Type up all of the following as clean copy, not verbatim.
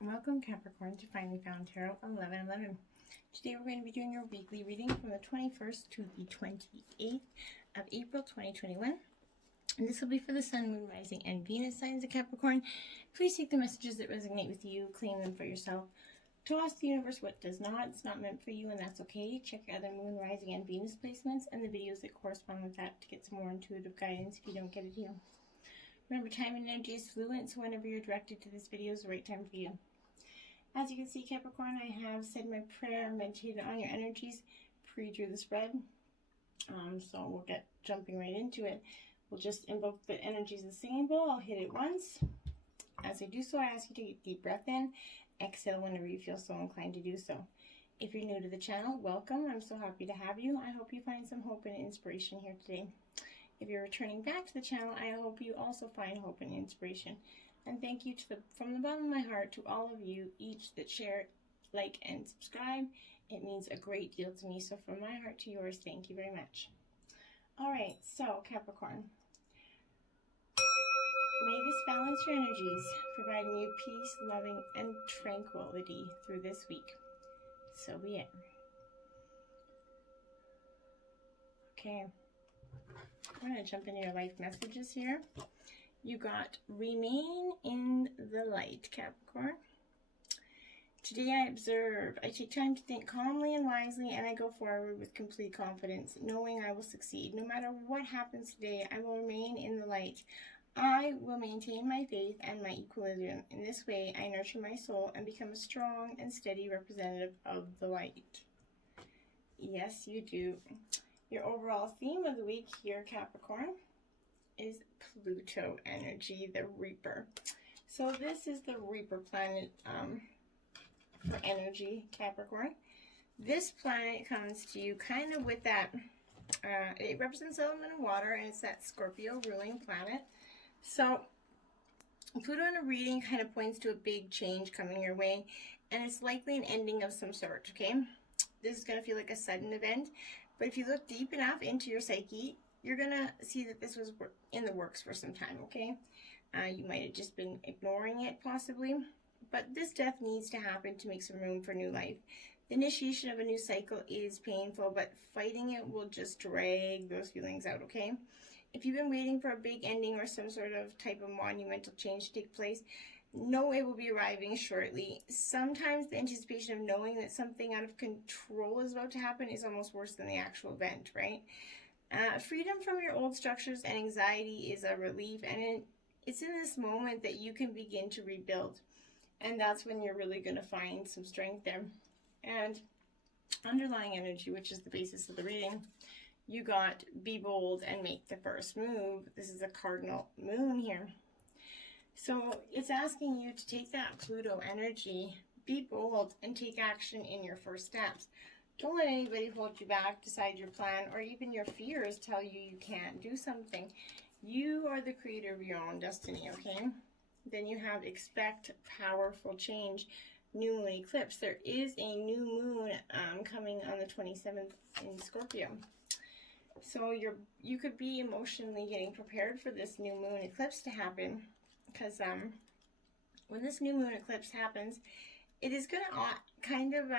Welcome Capricorn to Finally Found Tarot 1111. Today we're going to be doing your weekly reading from the 21st to the 28th of April 2021. And this will be for the Sun, Moon, Rising, and Venus signs of Capricorn. Please take the messages that resonate with you, claim them for yourself. Toss the universe what does not. It's not meant for you, and that's okay. Check your other Moon, Rising, and Venus placements and the videos that correspond with that to get some more intuitive guidance if you don't get it here. Remember, time and energy is fluent, so whenever you're directed to this video is the right time for you. As you can see, Capricorn, I have said my prayer, meditated on your energies, pre-drew the spread. So we'll get jumping right into it. We'll just invoke the energies of the singing bowl. I'll hit it once. As I do so, I ask you to take a deep breath in. Exhale whenever you feel so inclined to do so. If you're new to the channel, welcome. I'm so happy to have you. I hope you find some hope and inspiration here today. If you're returning back to the channel, I hope you also find hope and inspiration. And thank you from the bottom of my heart to all of you, each that share, like, and subscribe. It means a great deal to me. So from my heart to yours, thank you very much. All right, so Capricorn. May this balance your energies, providing you peace, loving, and tranquility through this week. So be it. Okay. I'm going to jump into your life messages here. You got remain in the light, Capricorn. Today I observe. I take time to think calmly and wisely, and I go forward with complete confidence, knowing I will succeed. No matter what happens today, I will remain in the light. I will maintain my faith and my equilibrium. In this way, I nurture my soul and become a strong and steady representative of the light. Yes, you do. Your overall theme of the week here, Capricorn, is Pluto energy, the Reaper. So this is the Reaper planet for energy, Capricorn. This planet comes to you kind of with that, it represents the element of water, and it's that Scorpio ruling planet. So Pluto in a reading kind of points to a big change coming your way, and it's likely an ending of some sort, okay? This is going to feel like a sudden event, but if you look deep enough into your psyche, you're going to see that this was in the works for some time, okay? You might have just been ignoring it, possibly. But this death needs to happen to make some room for new life. The initiation of a new cycle is painful, but fighting it will just drag those feelings out, okay? If you've been waiting for a big ending or some sort of type of monumental change to take place, know it will be arriving shortly. Sometimes the anticipation of knowing that something out of control is about to happen is almost worse than the actual event, right? Freedom from your old structures and anxiety is a relief, and it's in this moment that you can begin to rebuild, and that's when you're really going to find some strength there. And underlying energy, which is the basis of the reading, you got be bold and make the first move. This is a cardinal moon here, so it's asking you to take that Pluto energy, be bold, and take action in your first steps. Don't let anybody hold you back, decide your plan, or even your fears tell you you can't do something. You are the creator of your own destiny, okay? Then you have expect powerful change, new moon eclipse. There is a new moon coming on the 27th in Scorpio. So you could be emotionally getting prepared for this new moon eclipse to happen, because when this new moon eclipse happens, it is going to kind of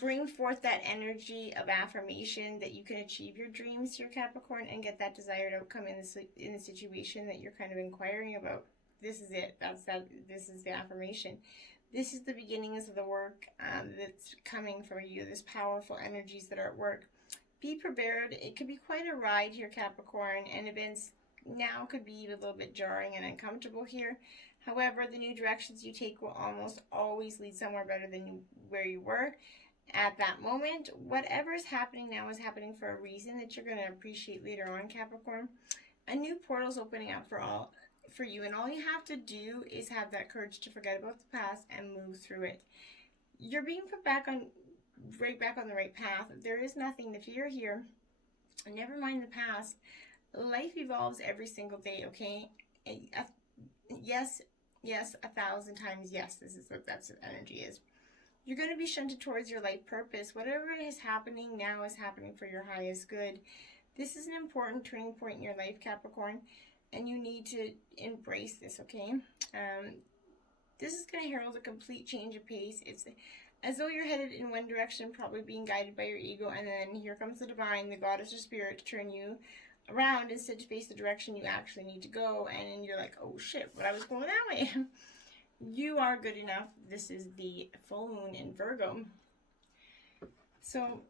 bring forth that energy of affirmation that you can achieve your dreams here, Capricorn, and get that desired outcome in the situation that you're kind of inquiring about. This is it. This is the affirmation. This is the beginnings of the work that's coming for you, this powerful energies that are at work. Be prepared. It could be quite a ride here, Capricorn, and events now could be a little bit jarring and uncomfortable here. However, the new directions you take will almost always lead somewhere better than where you were at that moment. Whatever is happening now is happening for a reason that you're going to appreciate later on, Capricorn. A new portal is opening up for you, and all you have to do is have that courage to forget about the past and move through it. You're being put right back on the right path. There is nothing to fear here. Never mind the past. Life evolves every single day, okay? Yes, 1,000 times yes. This is what that energy is. You're going to be shunted towards your life purpose. Whatever is happening now is happening for your highest good. This is an important turning point in your life, Capricorn, and you need to embrace this, okay? This is going to herald a complete change of pace. It's as though you're headed in one direction, probably being guided by your ego, and then here comes the divine, the goddess or spirit, to turn you around instead to face the direction you actually need to go. And then you're like, oh shit, but I was going that way. You are good enough. This is the full moon in Virgo. So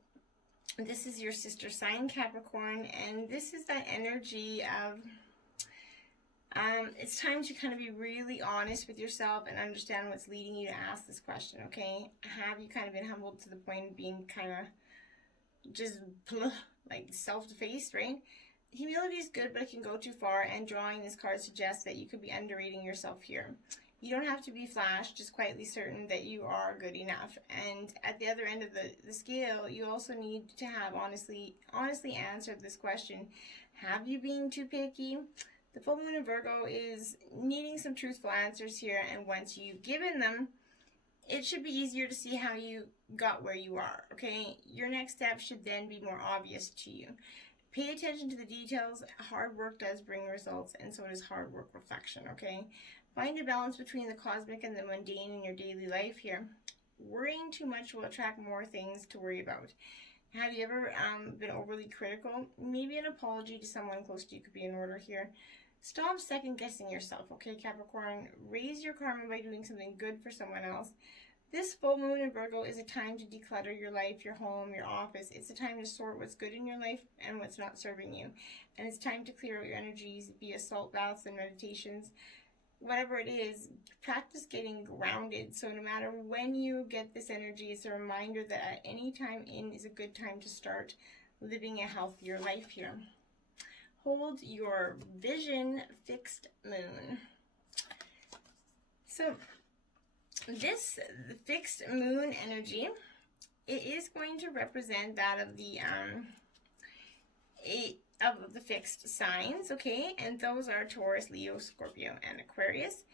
this is your sister sign, Capricorn, and this is that energy of it's time to kind of be really honest with yourself and understand what's leading you to ask this question, okay? Have you kind of been humbled to the point of being kind of just like self-defaced, right? Humility is good, but it can go too far, and drawing this card suggests that you could be underrating yourself here. You don't have to be flash, just quietly certain that you are good enough. And at the other end of the scale, you also need to have honestly answered this question. Have you been too picky? The full moon in Virgo is needing some truthful answers here, and once you've given them, it should be easier to see how you got where you are, okay? Your next step should then be more obvious to you. Pay attention to the details. Hard work does bring results, and so does hard work reflection, okay? Find a balance between the cosmic and the mundane in your daily life here. Worrying too much will attract more things to worry about. Have you ever been overly critical? Maybe an apology to someone close to you could be in order here. Stop second-guessing yourself, okay, Capricorn? Raise your karma by doing something good for someone else. This full moon in Virgo is a time to declutter your life, your home, your office. It's a time to sort what's good in your life and what's not serving you. And it's time to clear out your energies via salt baths and meditations. Whatever it is, practice getting grounded. So no matter when you get this energy, it's a reminder that at any time in is a good time to start living a healthier life here. Hold your vision, fixed moon. So this fixed moon energy, it is going to represent that of the fixed signs, okay? And those are Taurus, Leo, Scorpio, and Aquarius.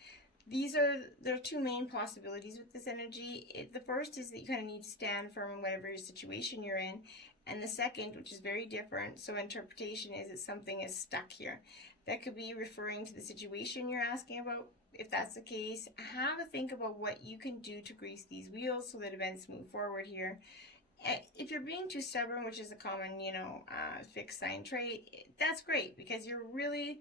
These are their two main possibilities with this energy. The first is that you kind of need to stand firm in whatever situation you're in. And the second, which is very different, so interpretation is that something is stuck here. That could be referring to the situation you're asking about. If that's the case, have a think about what you can do to grease these wheels so that events move forward here. If you're being too stubborn, which is a common, fixed sign trait, that's great because you really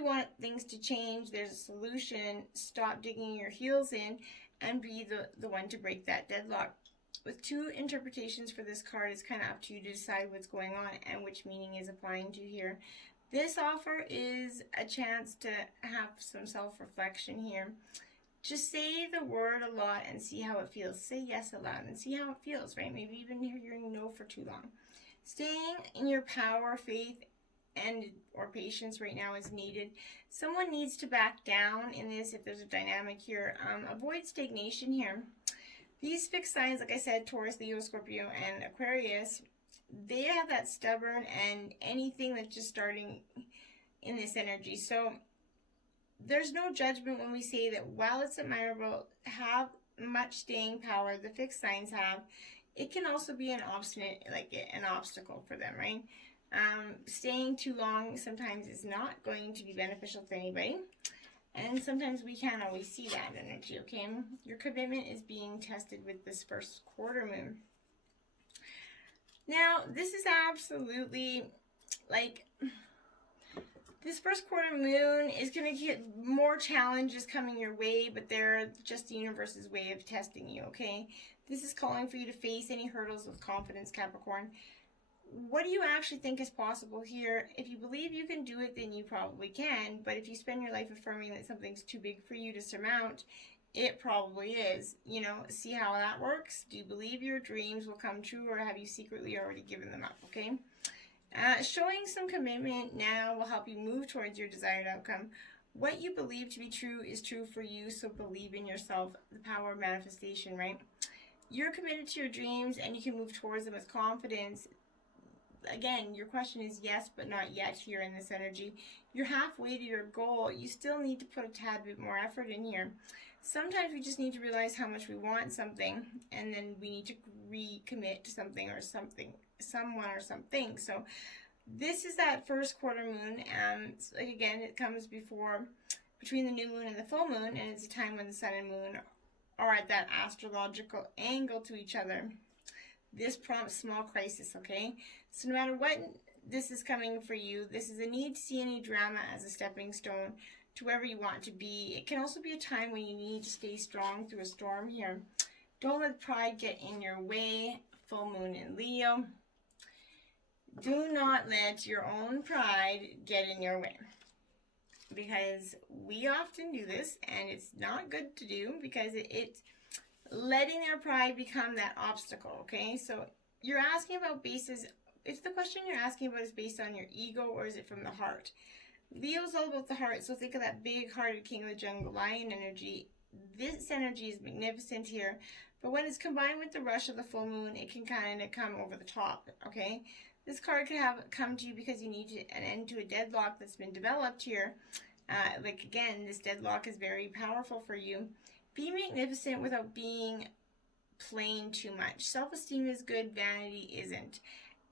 want things to change. There's a solution. Stop digging your heels in and be the one to break that deadlock. With two interpretations for this card, it's kind of up to you to decide what's going on and which meaning is applying to here. This offer is a chance to have some self-reflection here. Just say the word a lot and see how it feels. Say yes aloud and see how it feels, right? Maybe even hearing no for too long. Staying in your power, faith, and or patience right now is needed. Someone needs to back down in this if there's a dynamic here. Avoid stagnation here. These fixed signs, like I said, Taurus, Leo, Scorpio, and Aquarius, they have that stubborn and anything that's just starting in this energy. So there's no judgment when we say that while it's admirable, have much staying power, the fixed signs have, it can also be an obstacle for them, right? Staying too long sometimes is not going to be beneficial to anybody. And sometimes we can't always see that energy, okay? Your commitment is being tested with this first quarter moon. Now, this is absolutely, this first quarter moon is going to get more challenges coming your way, but they're just the universe's way of testing you, okay? This is calling for you to face any hurdles with confidence, Capricorn. What do you actually think is possible here? If you believe you can do it, then you probably can. But if you spend your life affirming that something's too big for you to surmount, it probably is. See how that works? Do you believe your dreams will come true, or have you secretly already given them up, okay? Showing some commitment now will help you move towards your desired outcome. What you believe to be true is true for you, so believe in yourself. The power of manifestation, right? You're committed to your dreams, and you can move towards them with confidence. Again, your question is yes, but not yet here in this energy. You're halfway to your goal. You still need to put a tad bit more effort in here. Sometimes we just need to realize how much we want something, and then we need to recommit to something or someone or something. So this is that first quarter moon. Again, it comes before between the new moon and the full moon, and it's a time when the sun and moon are at that astrological angle to each other. This prompts small crisis, okay? So no matter what this is coming for you, this is a need to see any drama as a stepping stone to wherever you want to be. It can also be a time when you need to stay strong through a storm here. Don't let pride get in your way. Full moon in Leo. Do not let your own pride get in your way, because we often do this, and it's not good to do, because it's letting our pride become that obstacle, okay? So you're asking about bases. If the question you're asking about is based on your ego, or is it from the heart? Leo's all about the heart, so think of that big-hearted king of the jungle, lion energy. This energy is magnificent here, but when it's combined with the rush of the full moon, it can kind of come over the top, okay? This card could have come to you because you need an end to a deadlock that's been developed here. Like, again, this deadlock is very powerful for you. Be magnificent without being plain too much. Self-esteem is good, vanity isn't.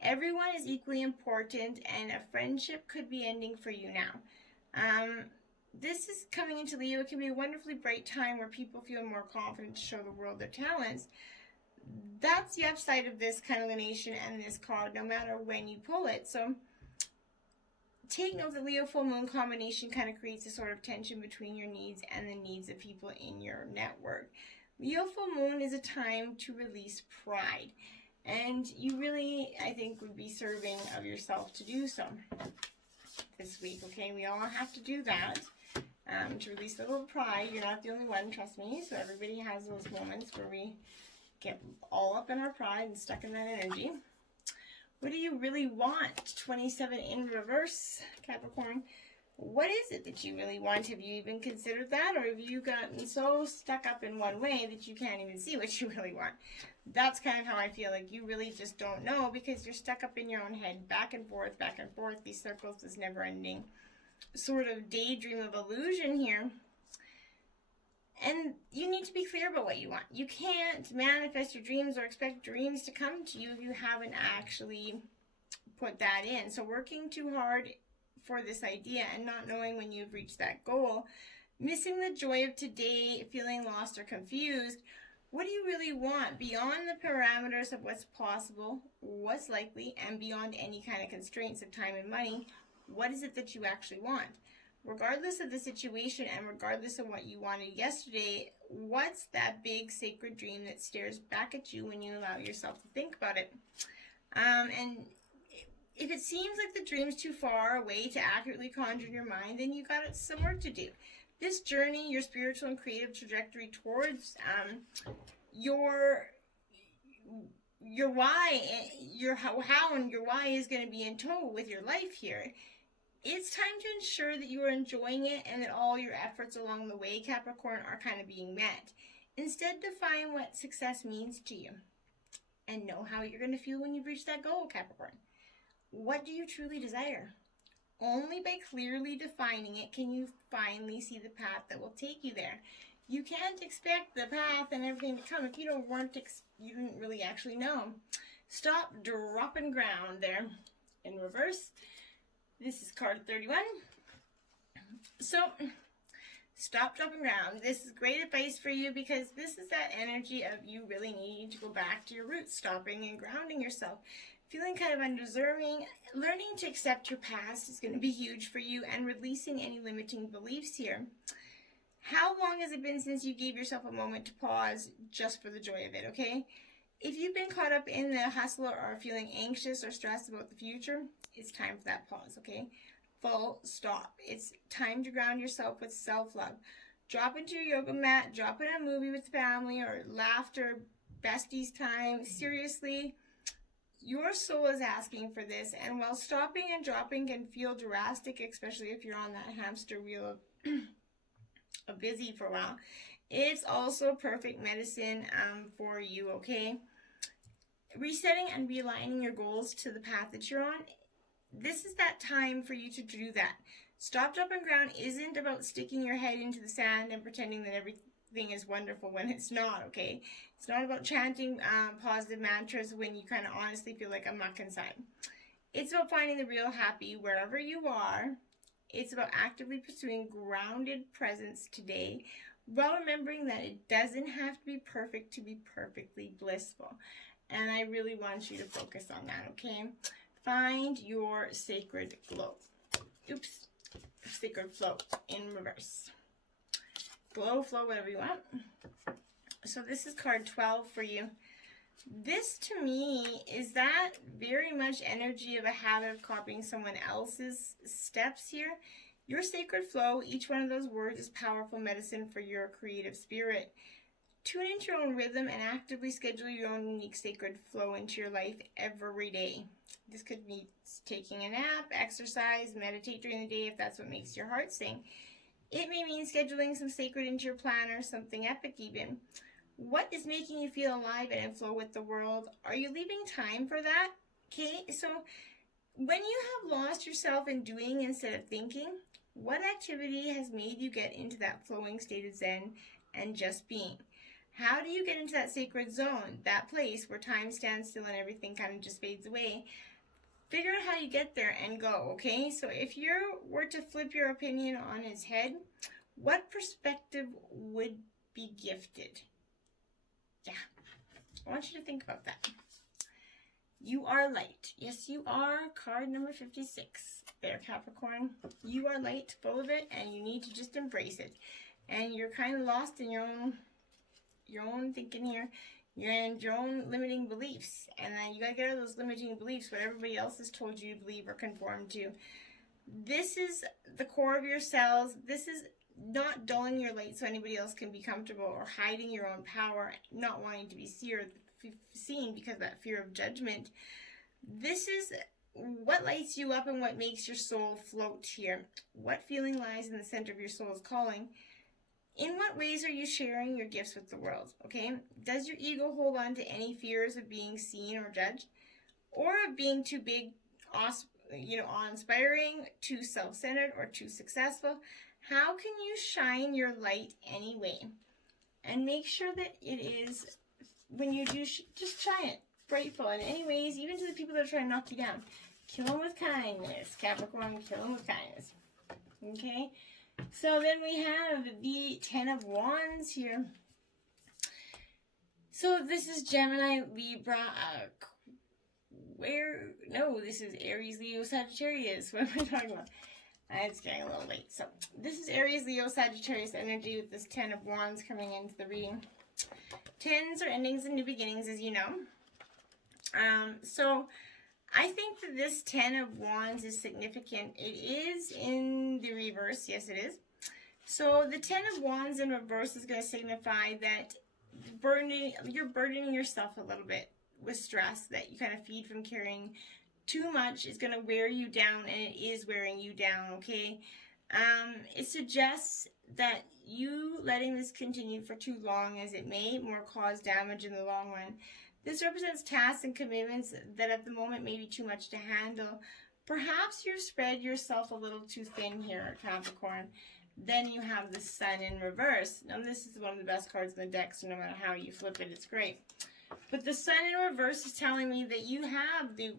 Everyone is equally important, and a friendship could be ending for you now. This is coming into Leo. It can be a wonderfully bright time where people feel more confident to show the world their talents. That's the upside of this kind of elimination and this card, no matter when you pull it. So take note that Leo full moon combination kind of creates a sort of tension between your needs and the needs of people in your network. Leo full moon is a time to release pride, and you really, I think, would be serving of yourself to do so this week, okay? We all have to do that. To release a little pride. You're not the only one, trust me. So everybody has those moments where we get all up in our pride and stuck in that energy. What do you really want? 27 in reverse, Capricorn. What is it that you really want? Have you even considered that? Or have you gotten so stuck up in one way that you can't even see what you really want? That's kind of how I feel. Like you really just don't know, because you're stuck up in your own head, back and forth, these circles, this never-ending sort of daydream of illusion here. And you need to be clear about what you want. You can't manifest your dreams or expect dreams to come to you if you haven't actually put that in. So working too hard for this idea and not knowing when you've reached that goal, missing the joy of today, feeling lost or confused. What do you really want beyond the parameters of what's possible, what's likely, and beyond any kind of constraints of time and money? What is it that you actually want? Regardless of the situation and regardless of what you wanted yesterday, what's that big sacred dream that stares back at you when you allow yourself to think about it? And if it seems like the dream's too far away to accurately conjure in your mind, then you got some work to do. This journey, your spiritual and creative trajectory towards your why, your how and your why is going to be in tow with your life here. It's time to ensure that you are enjoying it and that all your efforts along the way, Capricorn, are kind of being met. Instead, define what success means to you and know how you're going to feel when you've reached that goal, Capricorn. What do you truly desire? Only by clearly defining it can you finally see the path that will take you there. You can't expect the path and everything to come if you didn't really actually know. Stop, drop, and ground there. In reverse, this is card 31. So, stop, drop, and ground. This is great advice for you because this is that energy of you really needing to go back to your roots, stopping and grounding yourself. Feeling kind of undeserving, learning to accept your past is going to be huge for you, and releasing any limiting beliefs here. How long has it been since you gave yourself a moment to pause just for the joy of it, okay? If you've been caught up in the hustle or are feeling anxious or stressed about the future, it's time for that pause, okay? Full stop. It's time to ground yourself with self-love. Drop into your yoga mat, drop in a movie with family or laughter, besties time. Seriously, your soul is asking for this, and while stopping and dropping can feel drastic, especially if you're on that hamster wheel of busy for a while, it's also perfect medicine for you, okay? Resetting and realigning your goals to the path that you're on, this is that time for you to do that. Stop, drop, and ground isn't about sticking your head into the sand and pretending that everything is wonderful when it's not, okay? It's not about chanting positive mantras when you kind of honestly feel like a muck inside. It's about finding the real happy wherever you are It's about actively pursuing grounded presence today, while remembering that it doesn't have to be perfect to be perfectly blissful. And I really want you to focus on that, okay? Find your sacred glow. Oops. Sacred flow in reverse. Glow, flow, whatever you want. So this is card 12 for you. This to me is that very much energy of a habit of copying someone else's steps here. Your sacred flow, each one of those words is powerful medicine for your creative spirit. Tune into your own rhythm and actively schedule your own unique sacred flow into your life every day. This could be taking a nap, exercise, meditate during the day if that's what makes your heart sing. It may mean scheduling some sacred into your planner, something epic even. What is making you feel alive and in flow with the world? Are you leaving time for that? Okay, so when you have lost yourself in doing instead of thinking, what activity has made you get into that flowing state of Zen and just being? How do you get into that sacred zone, that place where time stands still and everything kind of just fades away? Figure out how you get there and go, okay? So if you were to flip your opinion on its head, what perspective would be gifted? Yeah, I want you to think about that. You are light. Yes, you are. Card number 56. There, Capricorn. You are light, full of it, and you need to just embrace it. And you're kind of lost in your own thinking here. You're in your own limiting beliefs. And then you got to get out of those limiting beliefs, what everybody else has told you to believe or conform to. This is the core of your cells. This is not dulling your light so anybody else can be comfortable, or hiding your own power, not wanting to be seen because of that fear of judgment. This is what lights you up and what makes your soul float here. What feeling lies in the center of your soul's calling? In what ways are you sharing your gifts with the world? Okay, does your ego hold on to any fears of being seen or judged, or of being too big, awe-inspiring, too self-centered, or too successful? How can you shine your light anyway? And make sure that it is, when you do, just shine it brightful in any ways, even to the people that are trying to knock you down. Kill them with kindness, Capricorn. Kill them with kindness. Okay. So then we have the 10 of Wands here. So this is Gemini, Libra, this is Aries, Leo, Sagittarius. What am I talking about? It's getting a little late. So this is Aries, Leo, Sagittarius energy with this 10 of Wands coming into the reading. 10s are endings and new beginnings, as you know. So I think that this 10 of Wands is significant. It is in the reverse. Yes, it is. So the 10 of Wands in reverse is going to signify that you're burdening yourself a little bit with stress that you kind of feed from carrying. Too much is going to wear you down, and it is wearing you down, okay? It suggests that you letting this continue for too long, as it may more cause damage in the long run. This represents tasks and commitments that at the moment may be too much to handle. Perhaps you've spread yourself a little too thin here, Capricorn. Then you have the Sun in reverse. Now this is one of the best cards in the deck, so no matter how you flip it, it's great. But the Sun in reverse is telling me that you have the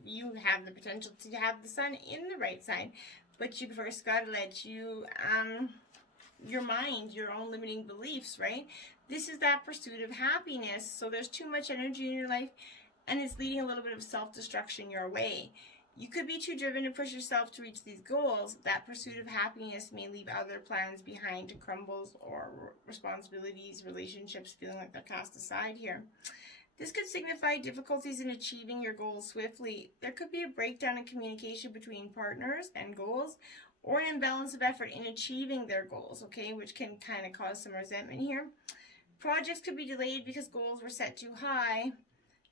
potential to have the Sun in the right side, but you first got to let your mind, your own limiting beliefs, right? This is that pursuit of happiness. So there's too much energy in your life, and it's leading a little bit of self-destruction your way. You could be too driven to push yourself to reach these goals. That pursuit of happiness may leave other plans behind to crumbles, or responsibilities, relationships feeling like they're cast aside here. This could signify difficulties in achieving your goals swiftly. There could be a breakdown in communication between partners and goals, or an imbalance of effort in achieving their goals, okay, which can kind of cause some resentment here. Projects could be delayed because goals were set too high.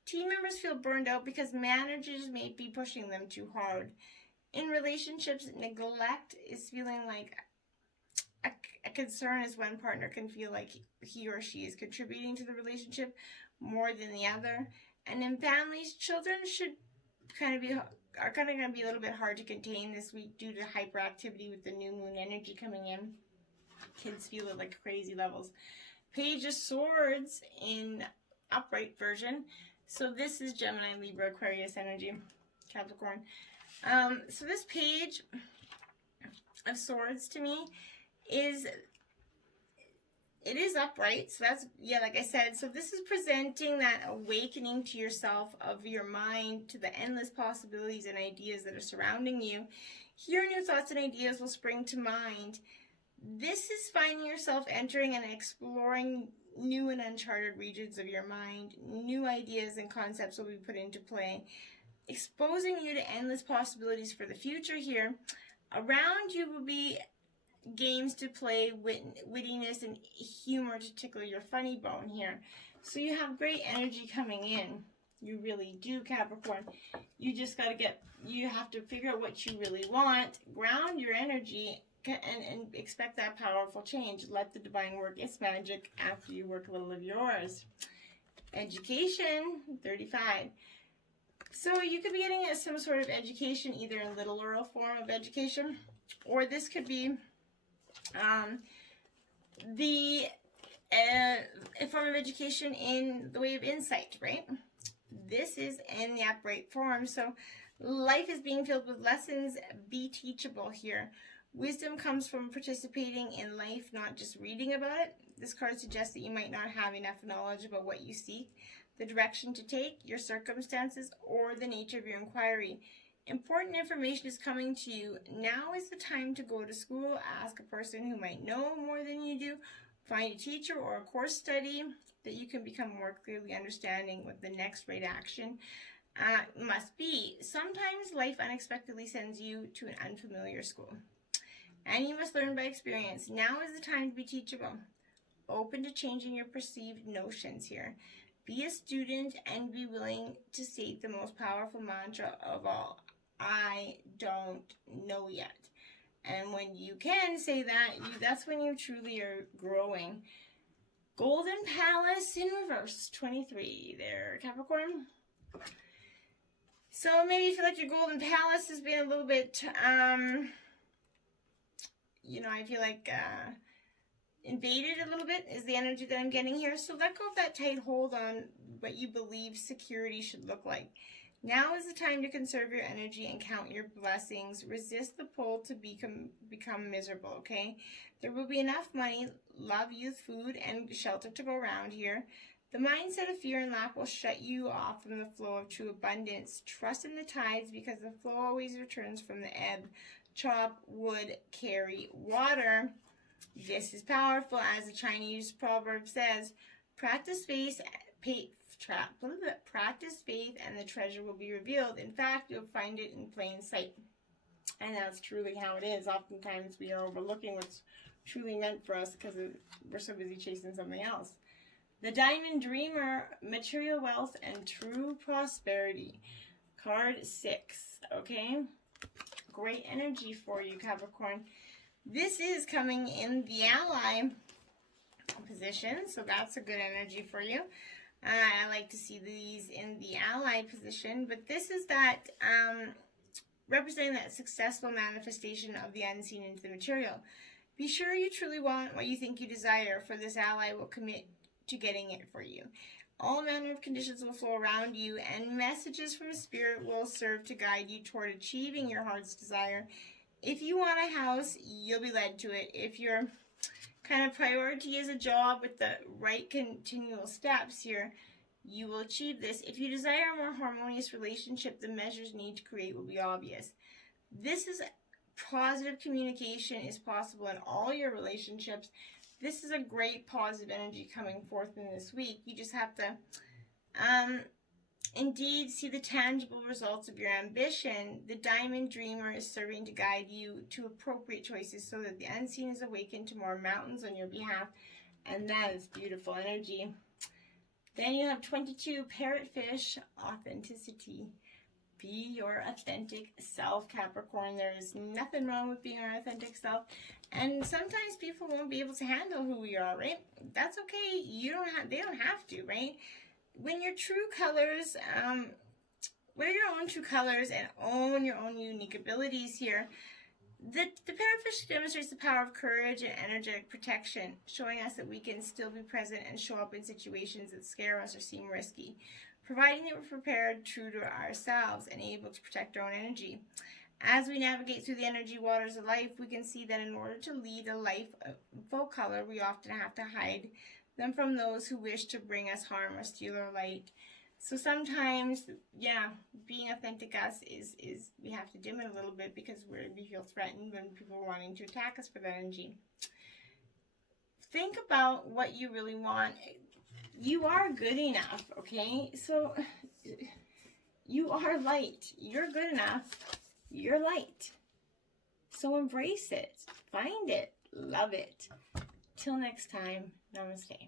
Team members feel burned out because managers may be pushing them too hard. In relationships, neglect is feeling like a concern, as one partner can feel like he or she is contributing to the relationship more than the other. And in families, children are kind of going to be a little bit hard to contain this week due to hyperactivity with the new moon energy coming in. Kids feel it like crazy levels. Page of Swords in upright version. So this is Gemini, Libra, Aquarius energy, Capricorn. So this page of Swords to me is, it is upright. So that's, yeah, like I said, so this is presenting that awakening to yourself, of your mind, to the endless possibilities and ideas that are surrounding you. Here, new thoughts and ideas will spring to mind. This is finding yourself entering and exploring new and uncharted regions of your mind. New ideas and concepts will be put into play, exposing you to endless possibilities for the future here. Around you will be games to play, wittiness and humor to tickle your funny bone here. So you have great energy coming in. You really do, Capricorn. You just got to you have to figure out what you really want, ground your energy, and expect that powerful change. Let the divine work its magic after you work a little of yours. Education, 35. So you could be getting some sort of education, either in little oral form of education, or this could be a form of education in the way of insight, right? This is in the upright form. So life is being filled with lessons. Be teachable here. Wisdom comes from participating in life, not just reading about it. This card suggests that you might not have enough knowledge about what you seek, the direction to take, your circumstances, or the nature of your inquiry. Important information is coming to you. Now is the time to go to school, ask a person who might know more than you do, find a teacher or a course study that you can become more clearly understanding what the next right action must be. Sometimes life unexpectedly sends you to an unfamiliar school, and you must learn by experience. Now is the time to be teachable, open to changing your perceived notions here. Be a student and be willing to state the most powerful mantra of all: I don't know yet. And when you can say that, that's when you truly are growing. Golden Palace in reverse, 23 there, Capricorn. So maybe you feel like your Golden Palace has been a little bit, I feel like invaded a little bit is the energy that I'm getting here. So let go of that tight hold on what you believe security should look like. Now is the time to conserve your energy and count your blessings. Resist the pull to become miserable, okay? There will be enough money, love, youth, food, and shelter to go around here. The mindset of fear and lack will shut you off from the flow of true abundance. Trust in the tides, because the flow always returns from the ebb. Chop wood, carry water. This is powerful. As the Chinese proverb says, practice faith, and the treasure will be revealed. In fact, you'll find it in plain sight. And that's truly how it is. Oftentimes we are overlooking what's truly meant for us because we're so busy chasing something else. The Diamond Dreamer, material wealth and true prosperity. Card 6, okay? Great energy for you, Capricorn. This is coming in the ally position, so that's a good energy for you. I like to see these in the ally position, but this is that representing that successful manifestation of the unseen into the material. Be sure you truly want what you think you desire, for this ally will commit to getting it for you. All manner of conditions will flow around you, and messages from Spirit will serve to guide you toward achieving your heart's desire. If you want a house, you'll be led to it. If your kind of priority is a job with the right continual steps here, you will achieve this. If you desire a more harmonious relationship, the measures needed to create will be obvious. This is positive communication is possible in all your relationships. This is a great positive energy coming forth in this week. You just have to indeed see the tangible results of your ambition. The Diamond Dreamer is serving to guide you to appropriate choices so that the unseen is awakened to more mountains on your behalf. And that is beautiful energy. Then you have 22, Parrotfish, authenticity. Be your authentic self, Capricorn. There is nothing wrong with being our authentic self. And sometimes people won't be able to handle who we are, right? That's okay. They don't have to, right? When your true colors, wear your own true colors and own your own unique abilities here. The Parrotfish demonstrates the power of courage and energetic protection, showing us that we can still be present and show up in situations that scare us or seem risky, providing that we're prepared, true to ourselves, and able to protect our own energy. As we navigate through the energy waters of life, we can see that in order to lead a life of full color, we often have to hide them from those who wish to bring us harm or steal our light. So sometimes, yeah, being authentic us is we have to dim it a little bit because we feel threatened when people are wanting to attack us for that energy. Think about what you really want. You are good enough, okay? So you are light. You're good enough. You're light. So embrace it. Find it. Love it. Till next time, namaste.